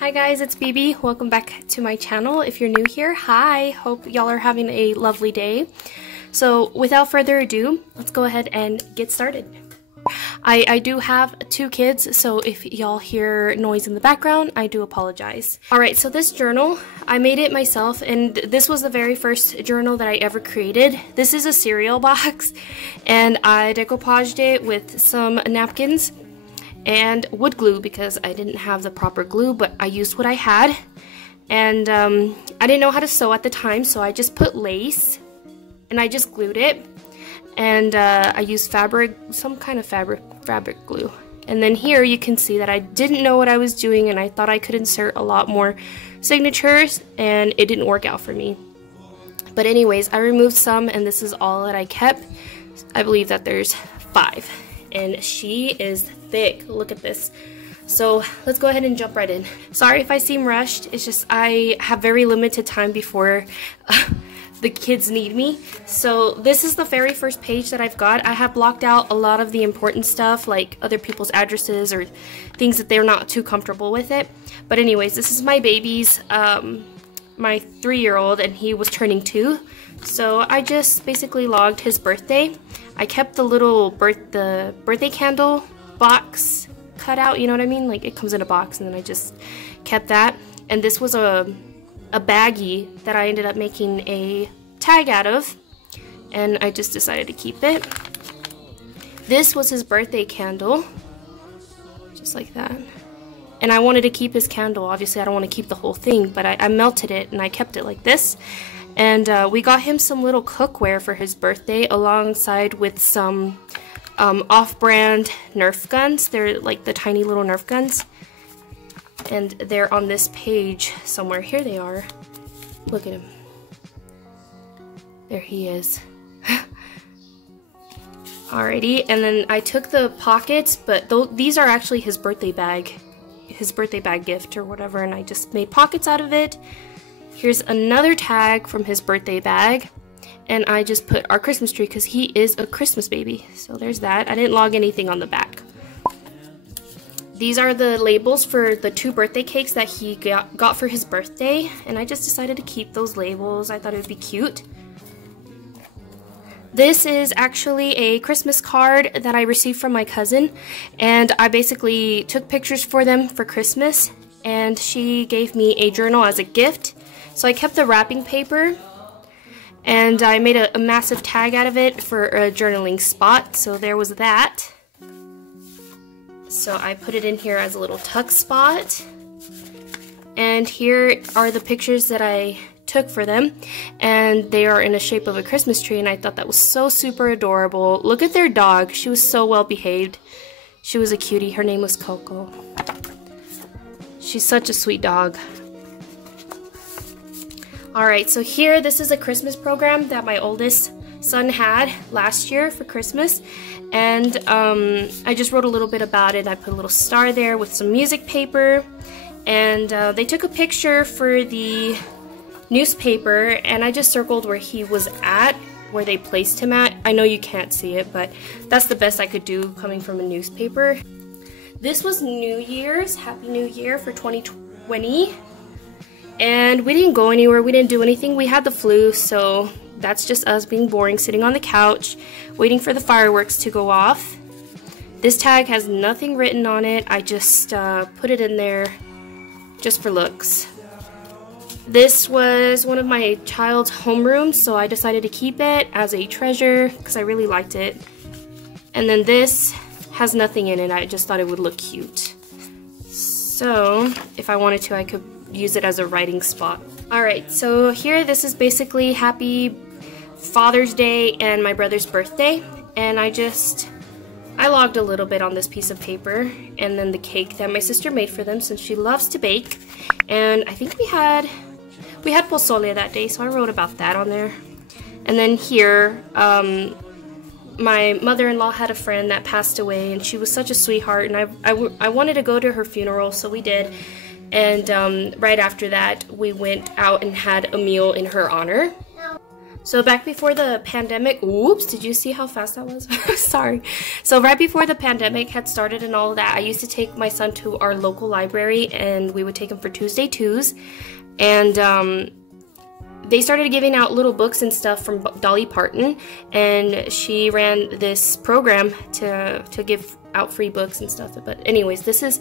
Hi guys, it's BB. Welcome back to my channel. If you're new here, hi. Hope y'all are having a lovely day. So without further ado, let's go ahead and get started. I do have 2 kids, so if y'all hear noise in the background, I do apologize. Alright, so this journal, I made it myself, and this was the very first journal that I ever created. This is a cereal box, and I decoupaged it with some napkins and wood glue because I didn't have the proper glue, but I used what I had. And I didn't know how to sew at the time, so I just put lace and I just glued it. And I used fabric, some kind of fabric glue. And then here you can see that I didn't know what I was doing, and I thought I could insert a lot more signatures, and it didn't work out for me. But anyways, I removed some, and this is all that I kept. I believe that there's 5. And she is thick. Look at this. So let's go ahead and jump right in. Sorry if I seem rushed. It's just I have very limited time before the kids need me. So this is the very first page that I've got. I have blocked out a lot of the important stuff, like other people's addresses or things that they're not too comfortable with it. But anyways, this is my baby's, my 3-year-old, and he was turning 2. So I just basically logged his birthday. I kept the little birthday candle box cut out, you know what I mean? Like it comes in a box, and then I just kept that. And this was a baggie that I ended up making a tag out of, and I just decided to keep it. This was his birthday candle, just like that. And I wanted to keep his candle. Obviously I don't want to keep the whole thing, but I melted it and I kept it like this. And we got him some little cookware for his birthday, alongside with some off-brand Nerf guns. They're like the tiny little Nerf guns. And they're on this page somewhere. Here they are. Look at him. There he is. Alrighty, and then I took the pockets, but these are actually his birthday bag gift or whatever, and I just made pockets out of it. Here's another tag from his birthday bag, and I just put our Christmas tree because he is a Christmas baby. So there's that. I didn't log anything on the back. These are the labels for the 2 birthday cakes that he got for his birthday, and I just decided to keep those labels. I thought it would be cute. This is actually a Christmas card that I received from my cousin, and I basically took pictures for them for Christmas, and she gave me a journal as a gift. So I kept the wrapping paper, and I made a massive tag out of it for a journaling spot. So there was that. So I put it in here as a little tuck spot. And here are the pictures that I took for them, and they are in the shape of a Christmas tree, and I thought that was so super adorable. Look at their dog. She was so well behaved. She was a cutie. Her name was Coco. She's such a sweet dog. Alright, so here, this is a Christmas program that my oldest son had last year for Christmas, and I just wrote a little bit about it. I put a little star there with some music paper, and they took a picture for the newspaper, and I just circled where he was at, where they placed him at. I know you can't see it, but that's the best I could do coming from a newspaper. This was New Year's. Happy New Year for 2020. And we didn't go anywhere, we didn't do anything. We had the flu, so that's just us being boring, sitting on the couch, waiting for the fireworks to go off. This tag has nothing written on it. I just put it in there just for looks. This was one of my child's homerooms, so I decided to keep it as a treasure because I really liked it. And then this has nothing in it. I just thought it would look cute. So if I wanted to, I could use it as a writing spot. Alright, so here, this is basically Happy Father's Day and my brother's birthday, and I logged a little bit on this piece of paper, and then the cake that my sister made for them since she loves to bake. And I think we had pozole that day, so I wrote about that on there. And then here, my mother-in-law had a friend that passed away, and she was such a sweetheart, and I wanted to go to her funeral, so we did. And right after that, we went out and had a meal in her honor. So back before the pandemic, whoops, did you see how fast that was? Sorry. So right before the pandemic had started and all of that, I used to take my son to our local library and we would take him for Tuesday Twos. And they started giving out little books and stuff from Dolly Parton, and she ran this program to give out free books and stuff. But anyways, this is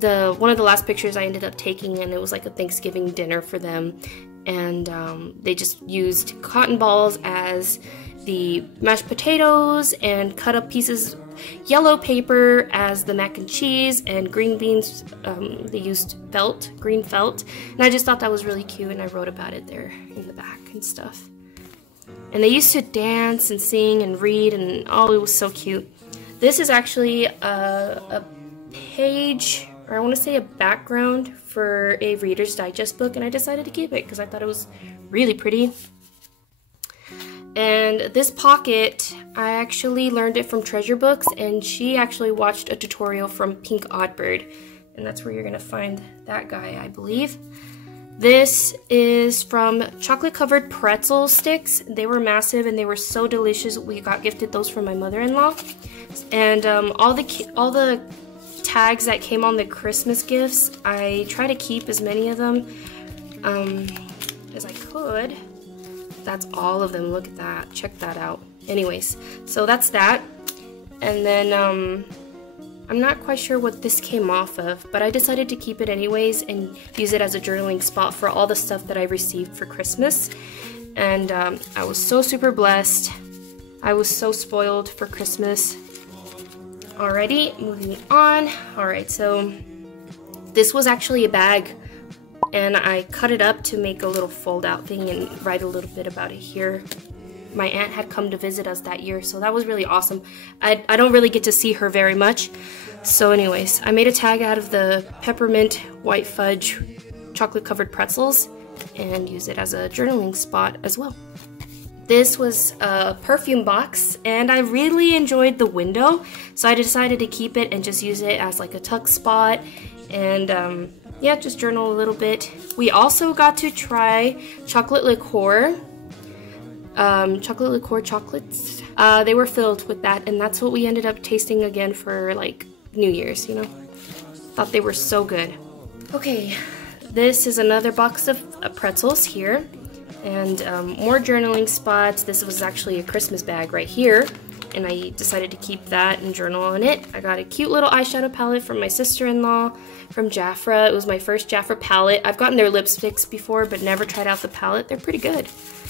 one of the last pictures I ended up taking, and it was like a Thanksgiving dinner for them. And they just used cotton balls as the mashed potatoes and cut up pieces, yellow paper as the mac and cheese, and green beans, they used green felt. And I just thought that was really cute, and I wrote about it there in the back and stuff. And they used to dance and sing and read, and oh, it was so cute. This is actually a page, or I want to say a background for a Reader's Digest book, and I decided to keep it because I thought it was really pretty. And this pocket, I actually learned it from Treasure Books, and she actually watched a tutorial from Pink Oddbird, and that's where you're gonna find that guy, I believe. This is from Chocolate Covered Pretzel Sticks. They were massive and they were so delicious. We got gifted those from my mother-in-law, and all the tags that came on the Christmas gifts, I try to keep as many of them as I could. That's all of them. Look at that. Check that out. Anyways, so that's that. And then I'm not quite sure what this came off of, but I decided to keep it anyways and use it as a journaling spot for all the stuff that I received for Christmas. And I was so super blessed. I was so spoiled for Christmas. Alrighty, moving on. Alright, so this was actually a bag, and I cut it up to make a little fold-out thing and write a little bit about it here. My aunt had come to visit us that year, so that was really awesome. I don't really get to see her very much. So anyways, I made a tag out of the peppermint white fudge chocolate covered pretzels and use it as a journaling spot as well. This was a perfume box, and I really enjoyed the window, so I decided to keep it and just use it as like a tuck spot, and yeah, just journal a little bit. We also got to try chocolate liqueur, chocolates. They were filled with that, and that's what we ended up tasting again for like New Year's, you know. Thought they were so good. Okay, this is another box of pretzels here. And more journaling spots. This was actually a Christmas bag right here, and I decided to keep that and journal on it. I got a cute little eyeshadow palette from my sister-in-law from Jafra. It was my first Jafra palette. I've gotten their lipsticks before, but never tried out the palette. They're pretty good.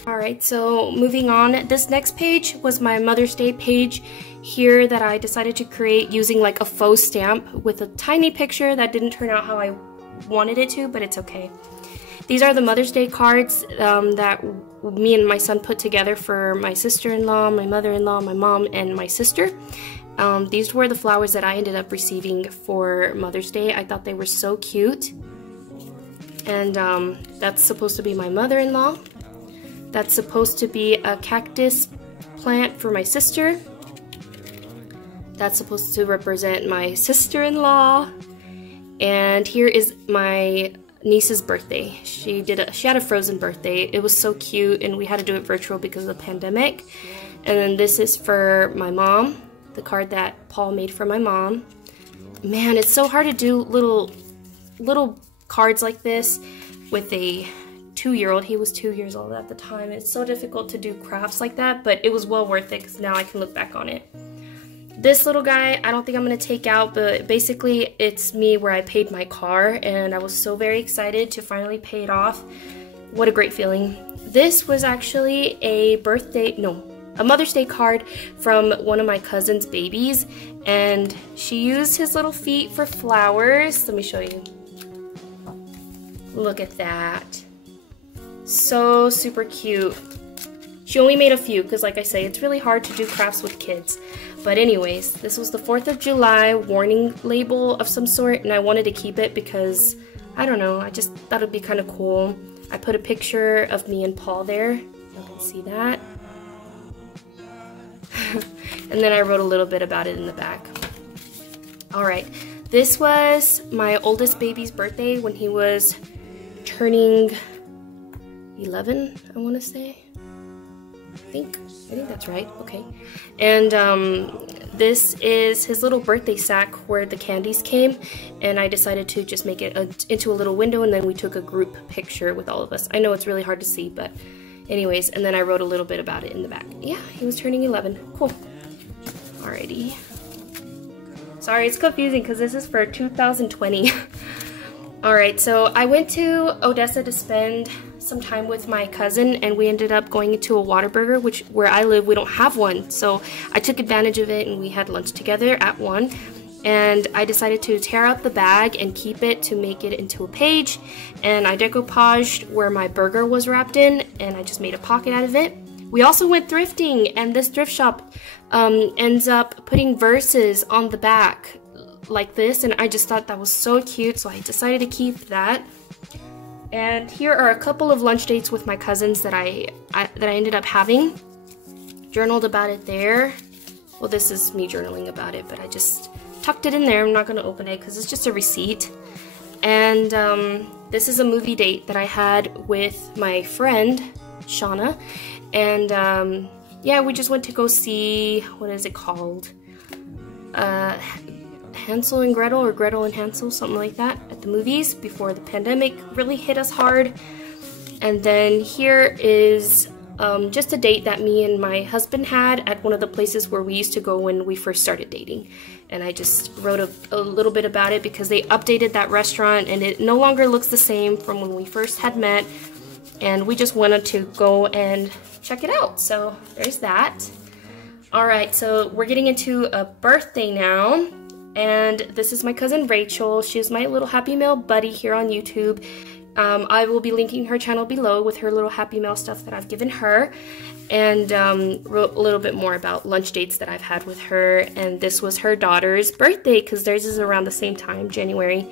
Alright, so moving on. This next page was my Mother's Day page here that I decided to create using like a faux stamp with a tiny picture that didn't turn out how I wanted it to, but it's okay. These are the Mother's Day cards that me and my son put together for my sister-in-law, my mother-in-law, my mom, and my sister. These were the flowers that I ended up receiving for Mother's Day. I thought they were so cute. And that's supposed to be my mother-in-law. That's supposed to be a cactus plant for my sister. That's supposed to represent my sister-in-law. And here is my niece's birthday. She had a frozen birthday. It was so cute, and we had to do it virtual because of the pandemic. And then this is for my mom, the card that Paul made for my mom. Man, it's so hard to do little cards like this with a 2-year-old. He was 2 years old at the time. It's so difficult to do crafts like that, but it was well worth it because now I can look back on it. This little guy, I don't think I'm going to take out, but basically it's me where I paid my car, and I was so very excited to finally pay it off. What a great feeling. This was actually a Mother's Day card from one of my cousin's babies, and she used his little feet for flowers. Let me show you. Look at that. So super cute. She only made a few because, like I say, it's really hard to do crafts with kids. But anyways, this was the 4th of July warning label of some sort, and I wanted to keep it because, I don't know, I just thought it'd be kind of cool. I put a picture of me and Paul there. You can see that. And then I wrote a little bit about it in the back. Alright, this was my oldest baby's birthday when he was turning 11, I want to say. I think that's right. Okay. And this is his little birthday sack where the candies came, and I decided to just make it into a little window, and then we took a group picture with all of us. I know it's really hard to see, but anyways, and then I wrote a little bit about it in the back. Yeah, he was turning 11. Cool. Alrighty. Sorry, it's confusing because this is for 2020. Alright, so I went to Odessa to spend some time with my cousin, and we ended up going into a Whataburger, which where I live we don't have one, so I took advantage of it and we had lunch together at one. And I decided to tear out the bag and keep it to make it into a page, and I decoupaged where my burger was wrapped in, and I just made a pocket out of it. We also went thrifting, and this thrift shop ends up putting verses on the back like this, and I just thought that was so cute, so I decided to keep that. And here are a couple of lunch dates with my cousins that I ended up having. Journaled about it there. Well, this is me journaling about it, but I just tucked it in there. I'm not going to open it because it's just a receipt. And this is a movie date that I had with my friend, Shauna. And yeah, we just went to go see, what is it called? Hansel and Gretel, or Gretel and Hansel, something like that, at the movies before the pandemic really hit us hard. And then here is just a date that me and my husband had at one of the places where we used to go when we first started dating. And I just wrote a little bit about it because they updated that restaurant and it no longer looks the same from when we first had met. And we just wanted to go and check it out. So there's that. Alright, so we're getting into a birthday now. And this is my cousin Rachel. She's my little Happy Mail buddy here on YouTube. I will be linking her channel below with her little Happy Mail stuff that I've given her. And wrote a little bit more about lunch dates that I've had with her. And this was her daughter's birthday because theirs is around the same time, January.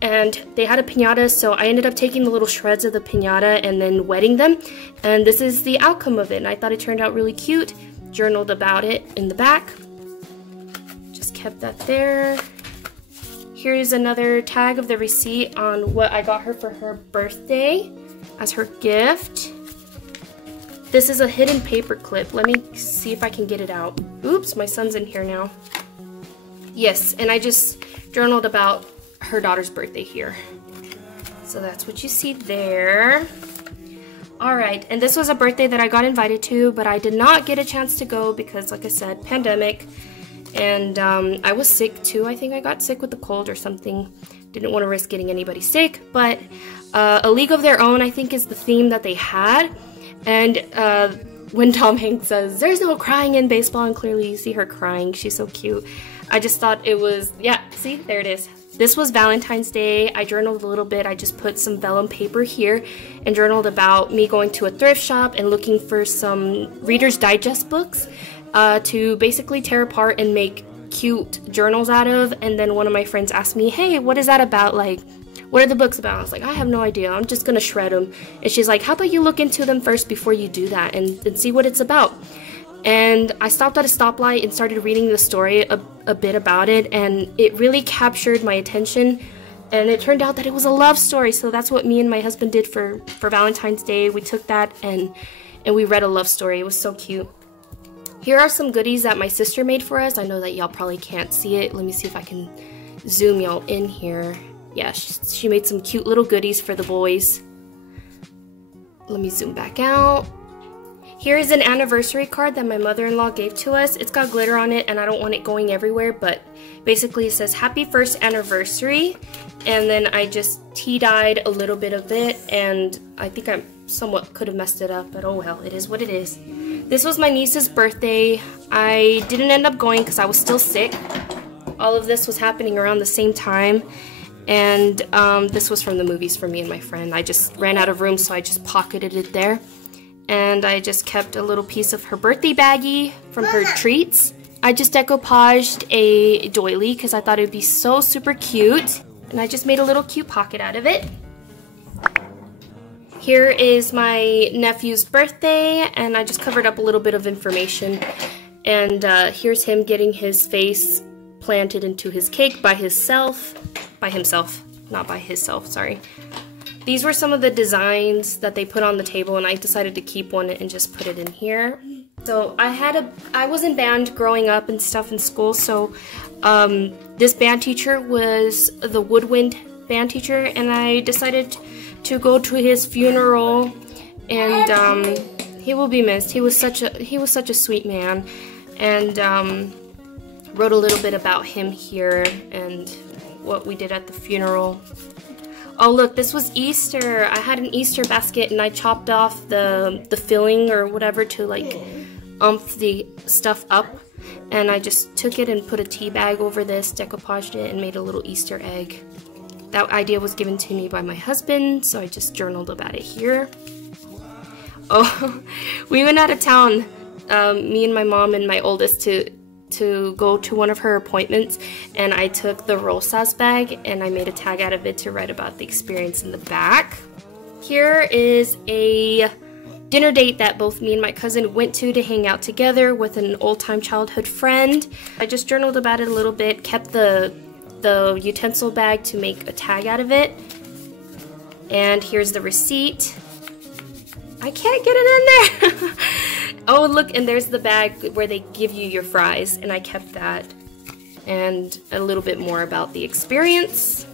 And they had a piñata, so I ended up taking the little shreds of the piñata and then wetting them. And this is the outcome of it. And I thought it turned out really cute. Journaled about it in the back. Kept that there. Here's another tag of the receipt on what I got her for her birthday as her gift. This is a hidden paper clip. Let me see if I can get it out. Oops, my son's in here now. Yes, and I just journaled about her daughter's birthday here. So that's what you see there. Alright, and this was a birthday that I got invited to, but I did not get a chance to go because, like I said, pandemic. And I was sick too. I think I got sick with the cold or something. Didn't want to risk getting anybody sick. But A League of Their Own, I think, is the theme that they had. And when Tom Hanks says, "There's no crying in baseball," and clearly you see her crying. She's so cute. I just thought it was, yeah, see, there it is. This was Valentine's Day. I journaled a little bit. I just put some vellum paper here and journaled about me going to a thrift shop and looking for some Reader's Digest books. To basically tear apart and make cute journals out of. And then one of my friends asked me, "Hey, what is that about? Like, what are the books about?" I was like, "I have no idea. I'm just gonna shred them." And she's like, "How about you look into them first before you do that and see what it's about?" And I stopped at a stoplight and started reading the story a bit about it, and it really captured my attention. And it turned out that it was a love story. So that's what me and my husband did for Valentine's Day. We took that and we read a love story. It was so cute. Here are some goodies that my sister made for us. I know that y'all probably can't see it. Let me see if I can zoom y'all in here. Yeah, she made some cute little goodies for the boys. Let me zoom back out. Here is an anniversary card that my mother-in-law gave to us. It's got glitter on it and I don't want it going everywhere, but basically it says "Happy First Anniversary." And then I just tea-dyed a little bit of it, and I think I somewhat could have messed it up, but oh well, it is what it is. This was my niece's birthday. I didn't end up going because I was still sick. All of this was happening around the same time. And this was from the movies for me and my friend. I just ran out of room, so I just pocketed it there. And I just kept a little piece of her birthday baggie from her treats. I just decoupaged a doily because I thought it would be so super cute. And I just made a little cute pocket out of it. Here is my nephew's birthday, and I just covered up a little bit of information. And here's him getting his face planted into his cake by himself, not by himself, sorry. these were some of the designs that they put on the table, and I decided to keep one and just put it in here. So I was in band growing up and stuff in school, so this band teacher was the woodwind band teacher, and I decided to go to his funeral, and he will be missed. He was such a sweet man, and wrote a little bit about him here and what we did at the funeral. Oh look, this was Easter. I had an Easter basket and I chopped off the filling or whatever to like the stuff up, and I just took it and put a tea bag over this, decoupaged it, and made a little Easter egg. That idea was given to me by my husband, so I just journaled about it here. Oh, we went out of town, me and my mom and my oldest, to go to one of her appointments, and I took the Rosas bag and I made a tag out of it to write about the experience in the back. Here is a dinner date that both me and my cousin went to hang out together with an old-time childhood friend. I just journaled about it a little bit, kept the utensil bag to make a tag out of it. And here's the receipt. I can't get it in there! Oh, look, and there's the bag where they give you your fries, and I kept that. And a little bit more about the experience.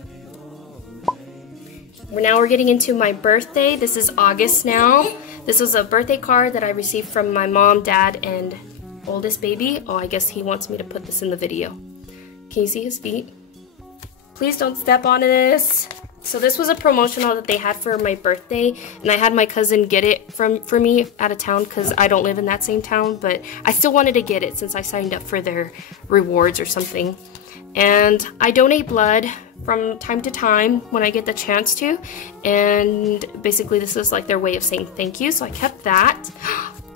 Now we're getting into my birthday. This is August now. This was a birthday card that I received from my mom, dad, and oldest baby. Oh, I guess he wants me to put this in the video. Can you see his feet? Please don't step on this. So this was a promotional that they had for my birthday, and I had my cousin get it for me out of town because I don't live in that same town, but I still wanted to get it since I signed up for their rewards or something. And I donate blood from time to time when I get the chance to, and basically this is like their way of saying thank you, so I kept that.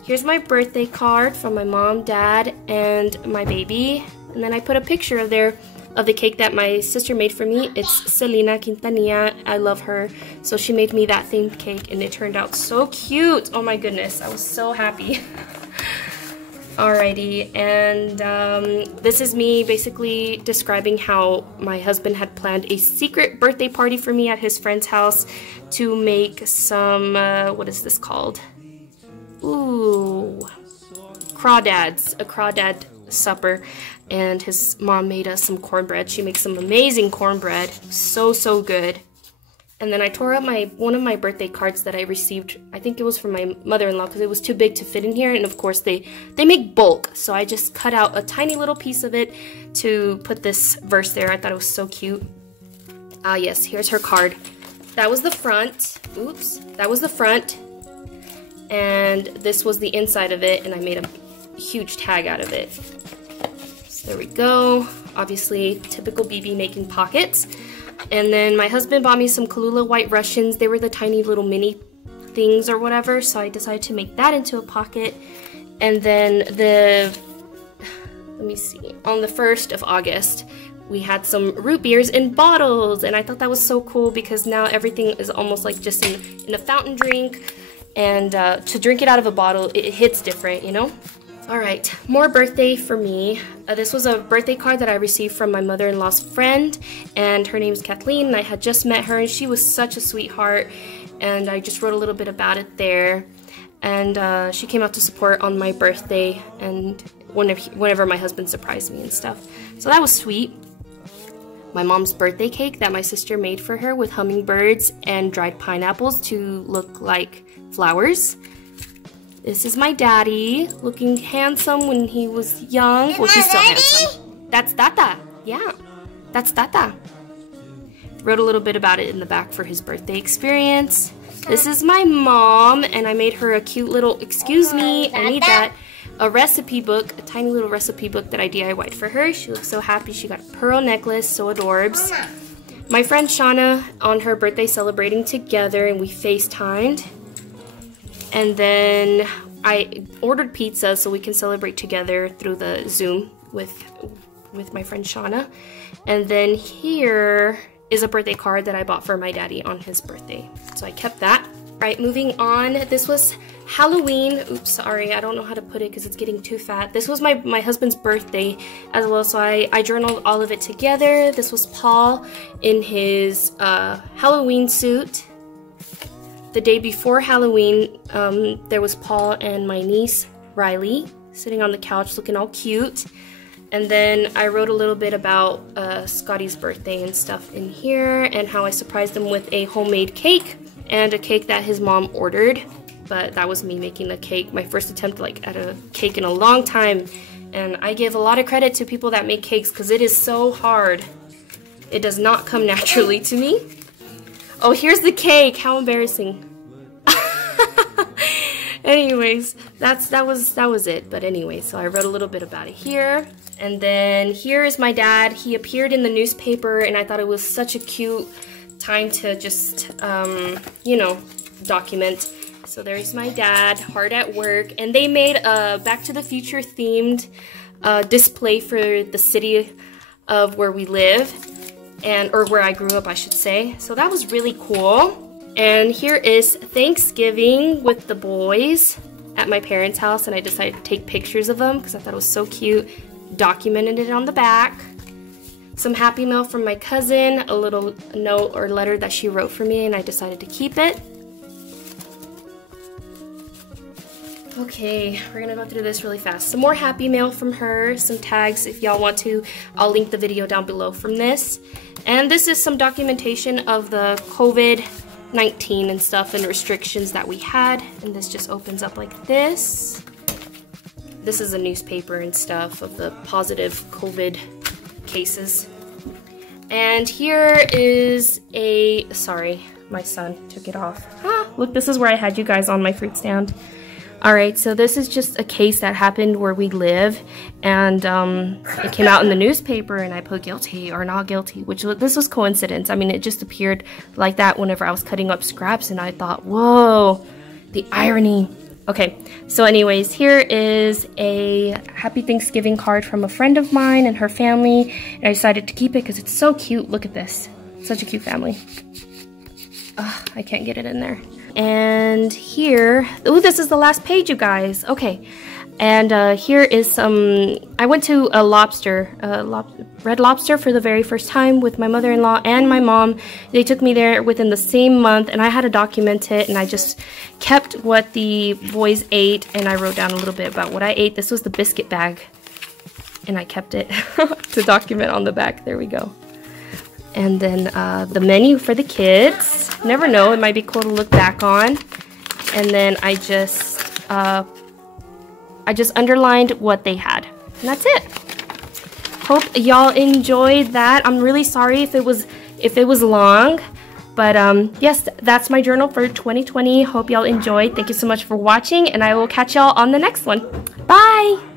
Here's my birthday card from my mom, dad, and my baby, and then I put a picture of the cake that my sister made for me. It's Selena Quintanilla. I love her, so she made me that themed cake, and it turned out so cute. Oh my goodness, I was so happy. Alrighty, and this is me basically describing how my husband had planned a secret birthday party for me at his friend's house to make some, what is this called? Ooh, crawdads, a crawdad supper, and his mom made us some cornbread. She makes some amazing cornbread, so good. And then I tore up one of my birthday cards that I received. I think it was from my mother-in-law because it was too big to fit in here, and of course they make bulk, so I just cut out a tiny little piece of it to put this verse there. I thought it was so cute. Ah yes, here's her card. That was the front. Oops, that was the front, and this was the inside of it, and I made a huge tag out of it. So there we go. Obviously, typical BB making pockets. And then my husband bought me some Kahlua White Russians. They were the tiny little mini things or whatever, so I decided to make that into a pocket. And then let me see, on the 1st of August, we had some root beers in bottles, and I thought that was so cool because now everything is almost like just in a fountain drink, and to drink it out of a bottle, it hits different, you know? Alright, more birthday for me. This was a birthday card that I received from my mother-in-law's friend, and her name is Kathleen, and I had just met her, and she was such a sweetheart, and I just wrote a little bit about it there. And she came out to support on my birthday, and whenever my husband surprised me and stuff. So that was sweet. My mom's birthday cake that my sister made for her with hummingbirds and dried pineapples to look like flowers. This is my daddy, looking handsome when he was young. Well, he's still handsome. That's Tata. Yeah, that's Tata. Wrote a little bit about it in the back for his birthday experience. This is my mom, and I made her a cute little, excuse me, I need that, a recipe book, a tiny little recipe book that I DIY'd for her. She looks so happy. She got a pearl necklace, so adorbs. My friend Shauna, on her birthday, celebrating together, and we FaceTimed. And then I ordered pizza so we can celebrate together through the Zoom with my friend Shauna. And then here is a birthday card that I bought for my daddy on his birthday. So I kept that. All right, moving on. This was Halloween. Oops, sorry, I don't know how to put it because it's getting too fat. This was my husband's birthday as well, so I journaled all of it together. This was Paul in his Halloween suit. the day before Halloween, there was Paul and my niece, Riley, sitting on the couch looking all cute. And then I wrote a little bit about Scotty's birthday and stuff in here, and how I surprised him with a homemade cake and a cake that his mom ordered. But that was me making a cake, my first attempt like at a cake in a long time. And I give a lot of credit to people that make cakes because it is so hard. It does not come naturally to me. Oh, here's the cake. How embarrassing. Anyways, that was it. But anyway, so I wrote a little bit about it here. And then here is my dad. He appeared in the newspaper, and I thought it was such a cute time to just, you know, document. So there's my dad, hard at work. And they made a Back to the Future themed display for the city of where we live. Or where I grew up, I should say. So that was really cool. And here is Thanksgiving with the boys at my parents' house, and I decided to take pictures of them because I thought it was so cute. Documented it on the back. Some happy mail from my cousin, a little note or letter that she wrote for me, and I decided to keep it. Okay, we're gonna go through this really fast. Some more happy mail from her, some tags if y'all want to. I'll link the video down below from this. And this is some documentation of the COVID-19 and stuff and restrictions that we had. And this just opens up like this. This is a newspaper and stuff of the positive COVID cases. And here is a, sorry, my son took it off. Look, this is where I had you guys on my fruit stand. Alright, so this is just a case that happened where we live, and it came out in the newspaper, and I put guilty or not guilty, which this was coincidence. I mean, it just appeared like that whenever I was cutting up scraps, and I thought, whoa, the irony. Okay, so anyways, here is a Happy Thanksgiving card from a friend of mine and her family, and I decided to keep it because it's so cute. Look at this. Such a cute family. Ugh, I can't get it in there. And here, oh, this is the last page, you guys. Okay, and here is some, I went to a Red Lobster for the very first time with my mother-in-law and my mom. They took me there within the same month, and I had to document it, and I just kept what the boys ate, and I wrote down a little bit about what I ate. This was the biscuit bag, and I kept it to document on the back. There we go. And then the menu for the kids. Never know, it might be cool to look back on. And then I just underlined what they had. And that's it. Hope y'all enjoyed that. I'm really sorry if it was long. But yes, that's my journal for 2020. Hope y'all enjoyed. Thank you so much for watching, and I will catch y'all on the next one. Bye!